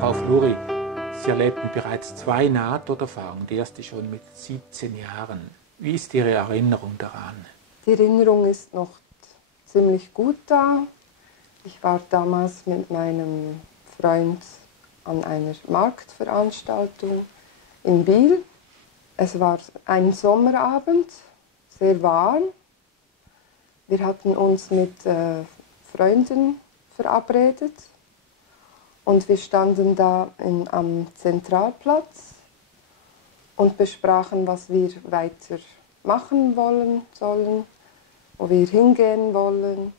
Frau Fluri, Sie erlebten bereits 2 Nahtoderfahrungen, die erste schon mit 17 Jahren. Wie ist Ihre Erinnerung daran? Die Erinnerung ist noch ziemlich gut da. Ich war damals mit meinem Freund an einer Marktveranstaltung in Biel. Es war ein Sommerabend, sehr warm. Wir hatten uns mit Freunden verabredet und wir standen da am Zentralplatz und besprachen, was wir weiter machen sollen, wo wir hingehen wollen.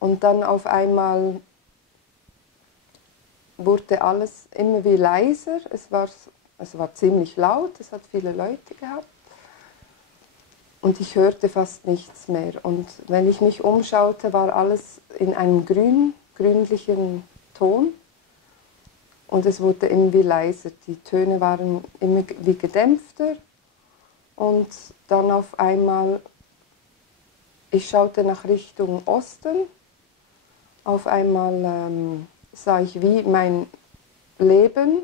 Und dann auf einmal wurde alles immer wie leiser. Es war ziemlich laut, es hat viele Leute gehabt. Und ich hörte fast nichts mehr. Und wenn ich mich umschaute, war alles in einem grünlichen Ton. Und es wurde immer wie leiser. Die Töne waren immer wie gedämpfter. Und dann auf einmal, ich schaute nach Richtung Osten. Auf einmal sah ich wie mein Leben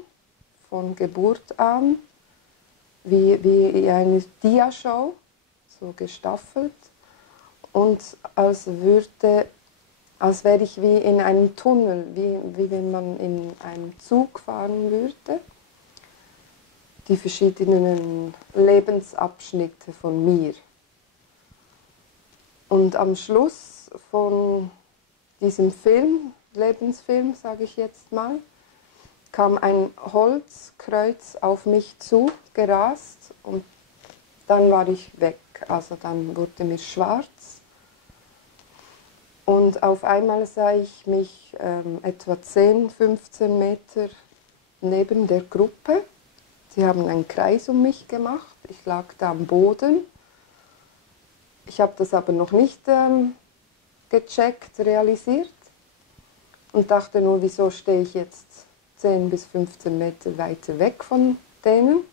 von Geburt an, wie eine Diashow, so gestaffelt. Und als wäre ich wie in einem Tunnel, wie wenn man in einem Zug fahren würde. Die verschiedenen Lebensabschnitte von mir. Und am Schluss von diesem Lebensfilm, sage ich jetzt mal, kam ein Holzkreuz auf mich zu, gerast, und dann war ich weg. Also dann wurde mir schwarz. Und auf einmal sah ich mich etwa 10, 15 Meter neben der Gruppe. Sie haben einen Kreis um mich gemacht. Ich lag da am Boden. Ich habe das aber noch nicht gecheckt, realisiert. Und dachte nur, wieso stehe ich jetzt 10 bis 15 Meter weiter weg von denen?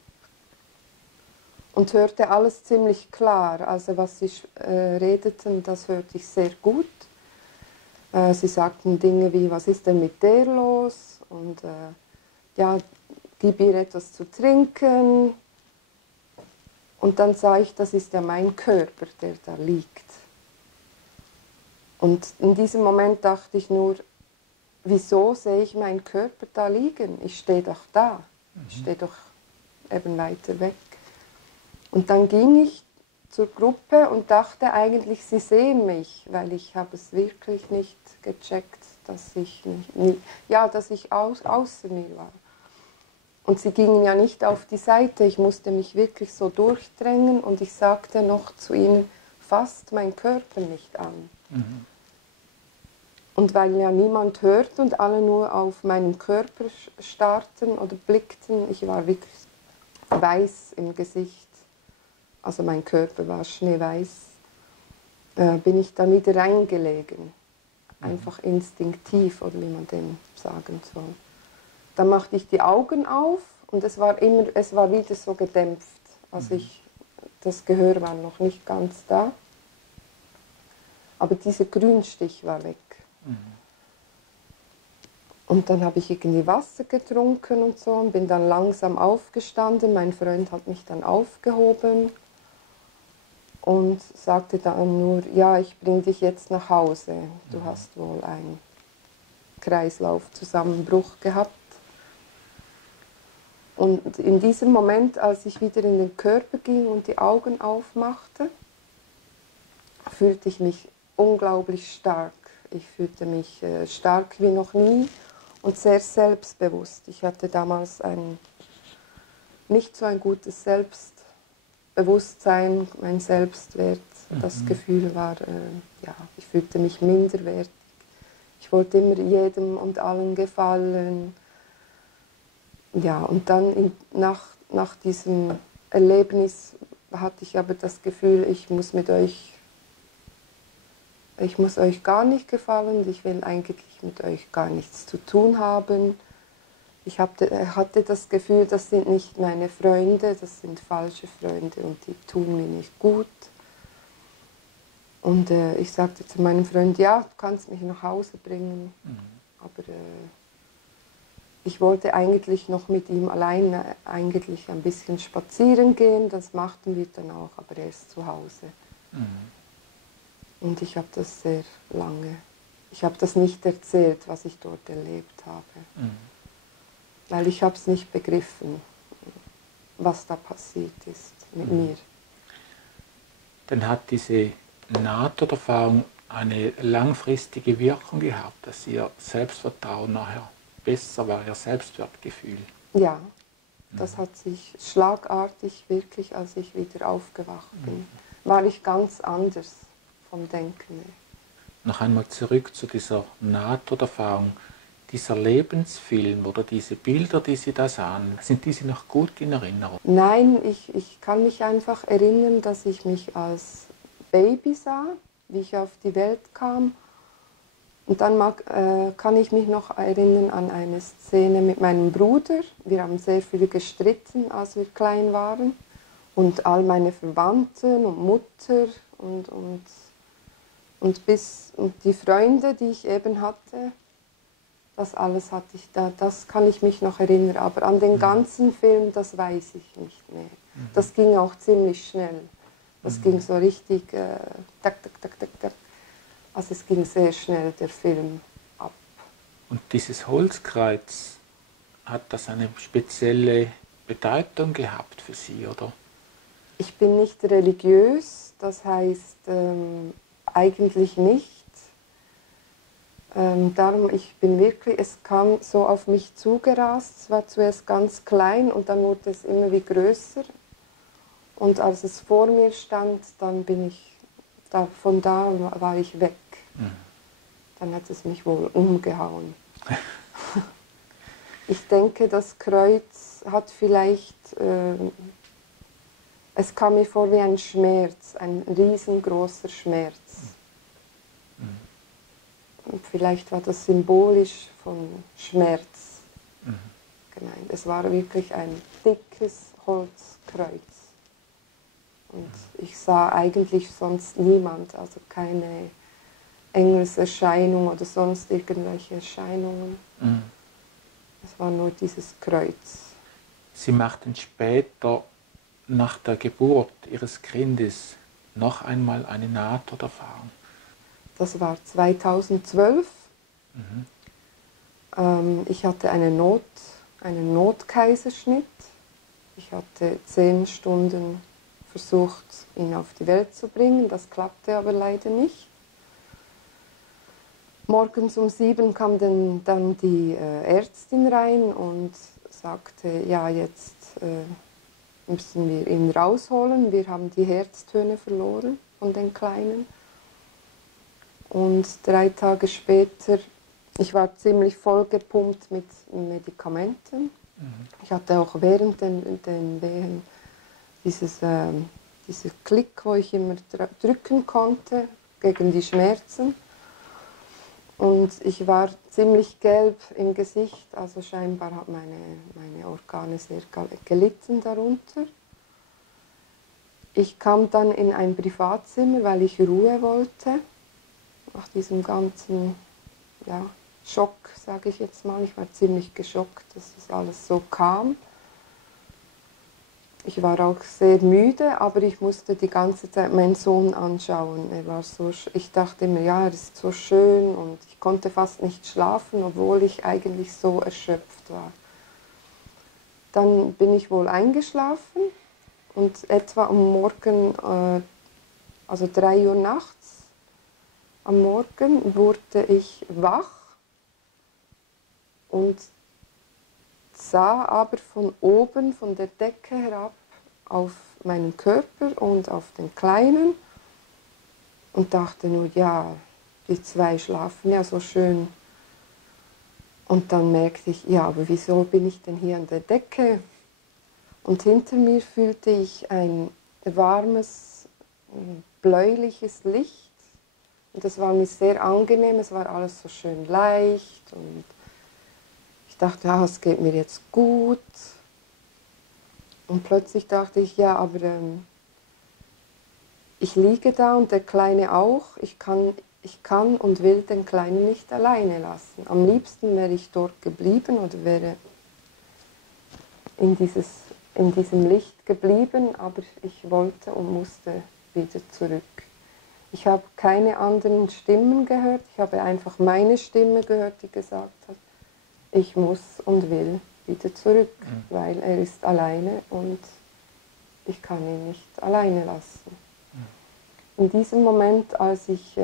Und hörte alles ziemlich klar. Also was sie redeten, das hörte ich sehr gut. Sie sagten Dinge wie, was ist denn mit der los? Und ja, gib ihr etwas zu trinken. Und dann sah ich, das ist ja mein Körper, der da liegt. Und in diesem Moment dachte ich nur, wieso sehe ich meinen Körper da liegen? Ich stehe doch da. Ich stehe doch eben weiter weg. Und dann ging ich zur Gruppe und dachte eigentlich, sie sehen mich, weil ich habe es wirklich nicht gecheckt, dass ich außer mir war. Und sie gingen ja nicht auf die Seite, ich musste mich wirklich so durchdrängen und ich sagte noch zu ihnen, fasst mein Körper nicht an. Mhm. Und weil ja niemand hört und alle nur auf meinen Körper starrten oder blickten, ich war wirklich weiß im Gesicht, also mein Körper war schneeweiß, bin ich dann wieder reingelegen. Einfach instinktiv, oder wie man dem sagen soll. Dann machte ich die Augen auf und es war wieder so gedämpft. Also das Gehör war noch nicht ganz da. Aber dieser Grünstich war weg. Mhm. Und dann habe ich irgendwie Wasser getrunken und so und bin dann langsam aufgestanden. Mein Freund hat mich dann aufgehoben und sagte dann nur, ja, ich bringe dich jetzt nach Hause. Du hast wohl einen Kreislaufzusammenbruch gehabt. Und in diesem Moment, als ich wieder in den Körper ging und die Augen aufmachte, fühlte ich mich unglaublich stark. Ich fühlte mich stark wie noch nie und sehr selbstbewusst. Ich hatte damals nicht so ein gutes Selbstbewusstsein, mein Selbstwert. Das Gefühl war, ich fühlte mich minderwertig. Ich wollte immer jedem und allen gefallen. Ja, und dann nach diesem Erlebnis hatte ich aber das Gefühl, ich muss euch gar nicht gefallen, ich will eigentlich mit euch gar nichts zu tun haben. Ich hatte das Gefühl, das sind nicht meine Freunde, das sind falsche Freunde und die tun mir nicht gut. Und ich sagte zu meinem Freund, ja, du kannst mich nach Hause bringen, aber ich wollte eigentlich noch mit ihm alleine eigentlich ein bisschen spazieren gehen, das machten wir dann auch, aber er ist zu Hause. Und ich habe das sehr lange, ich habe das nicht erzählt, was ich dort erlebt habe, weil ich habe es nicht begriffen, was da passiert ist mit mir. Dann hat diese Nahtoderfahrung eine langfristige Wirkung gehabt, dass Ihr Selbstvertrauen nachher besser war, Ihr Selbstwertgefühl. Ja, das hat sich schlagartig wirklich, als ich wieder aufgewacht bin, war ich ganz anders vom Denken her. Noch einmal zurück zu dieser Nahtoderfahrung. Dieser Lebensfilm oder diese Bilder, die Sie da sahen, sind diese noch gut in Erinnerung? Nein, ich kann mich einfach erinnern, dass ich mich als Baby sah, wie ich auf die Welt kam. Und dann kann ich mich noch erinnern an eine Szene mit meinem Bruder. Wir haben sehr viel gestritten, als wir klein waren. Und all meine Verwandten und Mutter und die Freunde, die ich eben hatte, das alles hatte ich da, das kann ich mich noch erinnern. Aber an den ganzen Film, das weiß ich nicht mehr. Das ging auch ziemlich schnell. Das ging so richtig, tak, tak, tak, tak, tak. Also es ging sehr schnell, der Film, ab. Und dieses Holzkreuz, hat das eine spezielle Bedeutung gehabt für Sie, oder? Ich bin nicht religiös, das heißt eigentlich nicht. Darum, ich bin wirklich, es kam so auf mich zugerast, es war zuerst ganz klein und dann wurde es immer wie größer. Und als es vor mir stand, dann bin ich, von da war ich weg. Dann hat es mich wohl umgehauen. Ich denke, das Kreuz hat vielleicht, es kam mir vor wie ein Schmerz, ein riesengroßer Schmerz. Und vielleicht war das symbolisch von Schmerz gemeint. Es war wirklich ein dickes Holzkreuz. Und ich sah eigentlich sonst niemand, also keine Engelserscheinung oder sonst irgendwelche Erscheinungen. Es war nur dieses Kreuz. Sie machten später, nach der Geburt Ihres Kindes, noch einmal eine Nahtoderfahrung. Das war 2012. Ich hatte einen Notkaiserschnitt. Ich hatte 10 Stunden versucht, ihn auf die Welt zu bringen. Das klappte aber leider nicht. Morgens um 7 kam dann die Ärztin rein und sagte, ja, jetzt müssen wir ihn rausholen. Wir haben die Herztöne verloren von den Kleinen. Und 3 Tage später, ich war ziemlich vollgepumpt mit Medikamenten. Ich hatte auch während den Wehen dieser Klick, wo ich immer drücken konnte gegen die Schmerzen. Und ich war ziemlich gelb im Gesicht, also scheinbar hat meine Organe sehr gelitten darunter. Ich kam dann in ein Privatzimmer, weil ich Ruhe wollte. Nach diesem ganzen Schock, sage ich jetzt mal. Ich war ziemlich geschockt, dass das alles so kam. Ich war auch sehr müde, aber ich musste die ganze Zeit meinen Sohn anschauen. Ich dachte mir, ja, er ist so schön und ich konnte fast nicht schlafen, obwohl ich eigentlich so erschöpft war. Dann bin ich wohl eingeschlafen und etwa am Morgen, also 3 Uhr nachts, am Morgen wurde ich wach und sah aber von oben, von der Decke herab, auf meinen Körper und auf den Kleinen und dachte nur, ja, die 2 schlafen ja so schön. Und dann merkte ich, ja, aber wieso bin ich denn hier an der Decke? Und hinter mir fühlte ich ein warmes, bläuliches Licht. Und das war mir sehr angenehm, es war alles so schön leicht und ich dachte, ja, es geht mir jetzt gut. Und plötzlich dachte ich, ja, aber ich liege da und der Kleine auch. Ich kann ich kann und will den Kleinen nicht alleine lassen. Am liebsten wäre ich dort geblieben oder wäre in diesem Licht geblieben, aber ich wollte und musste wieder zurück. Ich habe keine anderen Stimmen gehört, ich habe einfach meine Stimme gehört, die gesagt hat, ich muss und will wieder zurück, weil er ist alleine und ich kann ihn nicht alleine lassen. In diesem Moment, als ich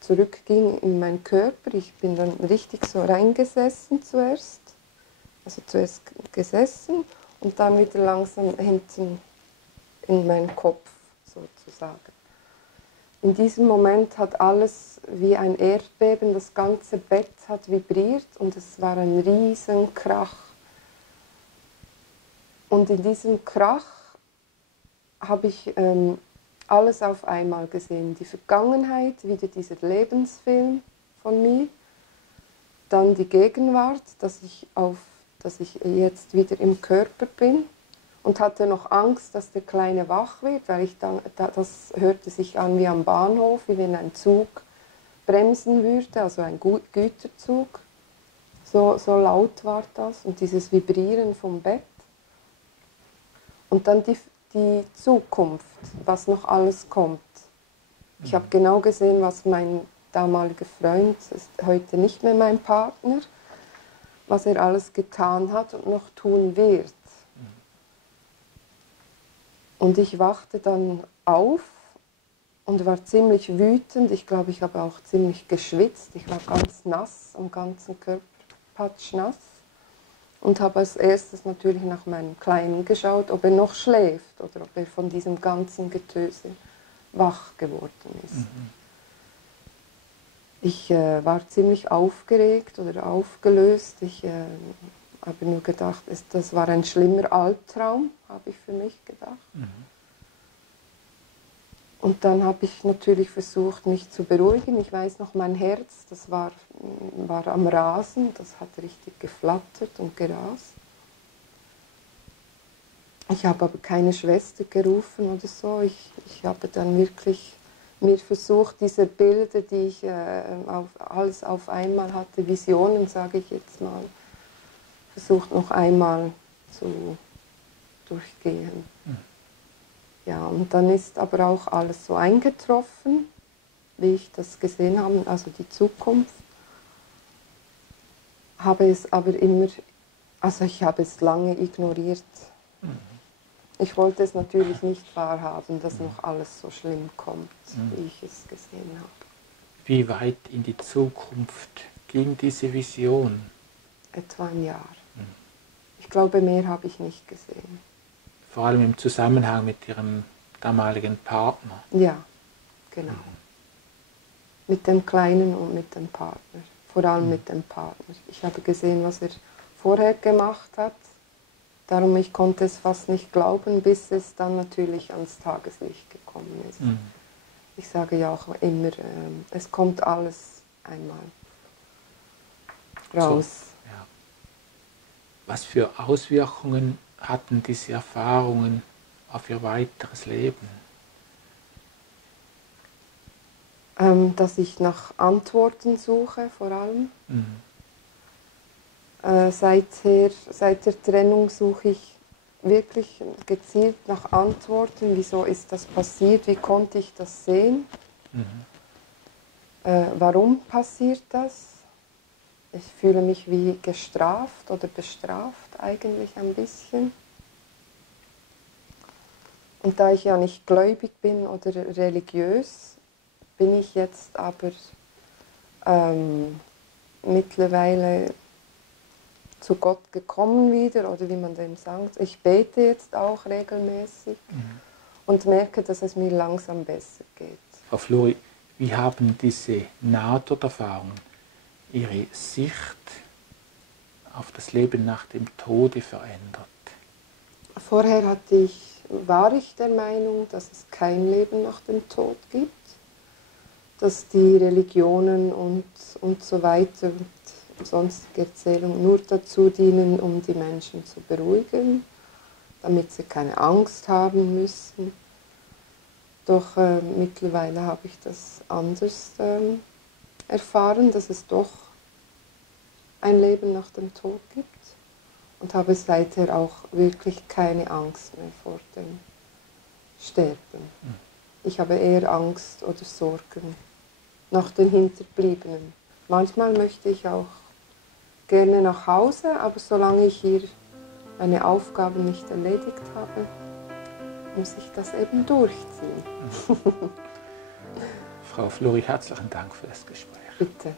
zurückging in meinen Körper, ich bin dann richtig so reingesessen zuerst, also zuerst gesessen und dann wieder langsam hinten in meinen Kopf sozusagen. In diesem Moment hat alles wie ein Erdbeben, das ganze Bett hat vibriert und es war ein riesen Krach. Und in diesem Krach habe ich alles auf einmal gesehen. Die Vergangenheit, wieder dieser Lebensfilm von mir, dann die Gegenwart, dass ich jetzt wieder im Körper bin und hatte noch Angst, dass der Kleine wach wird, weil das hörte sich an wie am Bahnhof, wie wenn ein Zug bremsen würde, also ein Güterzug. So laut war das und dieses Vibrieren vom Bett. Und dann die Zukunft, was noch alles kommt. Ich habe genau gesehen, was mein damaliger Freund, ist heute nicht mehr mein Partner, was er alles getan hat und noch tun wird. Und ich wachte dann auf und war ziemlich wütend. Ich glaube, ich habe auch ziemlich geschwitzt. Ich war ganz nass, am ganzen Körper patschnass. Und habe als erstes natürlich nach meinem Kleinen geschaut, ob er noch schläft oder ob er von diesem ganzen Getöse wach geworden ist. Ich war ziemlich aufgeregt oder aufgelöst. Ich habe nur gedacht, das war ein schlimmer Albtraum, habe ich für mich gedacht. Und dann habe ich natürlich versucht, mich zu beruhigen. Ich weiß noch, mein Herz, das war am Rasen, das hat richtig geflattert und gerast. Ich habe aber keine Schwester gerufen oder so. Ich habe dann wirklich mir versucht, diese Bilder, die ich alles auf einmal hatte, Visionen, sage ich jetzt mal, versucht noch einmal zu durchgehen. Ja, und dann ist aber auch alles so eingetroffen, wie ich das gesehen habe, also die Zukunft. Habe es aber immer, also ich habe es lange ignoriert. Ich wollte es natürlich nicht wahrhaben, dass noch alles so schlimm kommt, wie ich es gesehen habe. Wie weit in die Zukunft ging diese Vision? Etwa ein Jahr. Ich glaube, mehr habe ich nicht gesehen. Vor allem im Zusammenhang mit Ihrem damaligen Partner? Ja, genau. Mit dem Kleinen und mit dem Partner. Vor allem mit dem Partner. Ich habe gesehen, was er vorher gemacht hat. Darum, ich konnte es fast nicht glauben, bis es dann natürlich ans Tageslicht gekommen ist. Ich sage ja auch immer, es kommt alles einmal raus. So, ja. Was für Auswirkungen hatten diese Erfahrungen auf Ihr weiteres Leben? Dass ich nach Antworten suche, vor allem. Seit der Trennung suche ich wirklich gezielt nach Antworten. Wieso ist das passiert? Wie konnte ich das sehen? Warum passiert das? Ich fühle mich wie gestraft oder bestraft eigentlich ein bisschen. Und da ich ja nicht gläubig bin oder religiös, bin ich jetzt aber mittlerweile zu Gott gekommen wieder, oder wie man dem sagt. Ich bete jetzt auch regelmäßig und merke, dass es mir langsam besser geht. Frau Flori, wie haben diese Nahtoderfahrungen Ihre Sicht auf das Leben nach dem Tode verändert? Vorher war ich der Meinung, dass es kein Leben nach dem Tod gibt, dass die Religionen und so weiter und sonstige Erzählungen nur dazu dienen, um die Menschen zu beruhigen, damit sie keine Angst haben müssen. Doch mittlerweile habe ich das anders erfahren, dass es doch ein Leben nach dem Tod gibt und habe seither auch wirklich keine Angst mehr vor dem Sterben. Ich habe eher Angst oder Sorgen nach den Hinterbliebenen. Manchmal möchte ich auch gerne nach Hause, aber solange ich hier meine Aufgaben nicht erledigt habe, muss ich das eben durchziehen. Frau Fluri, herzlichen Dank für das Gespräch. Bitte.